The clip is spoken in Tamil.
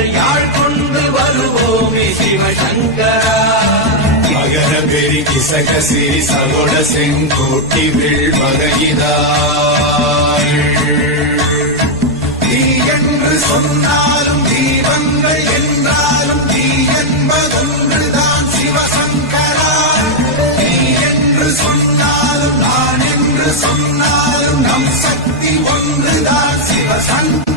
எங்கள் யாழ் கொண்டு வருவோமே சிவசங்கரா. மகர பெரி கிசக சிறி சகோட செங்கோட்டி விழ்வகையிதாள். தீ என்று சொன்னாலும் தீபங்கள் என்றாலும் தீ என்பதொன்றுதான் சிவசங்கரா. தீ என்று சொன்னாலும் நான் என்று சொன்னாலும் நம் சக்தி ஒன்றுதான் சிவசங்கரா.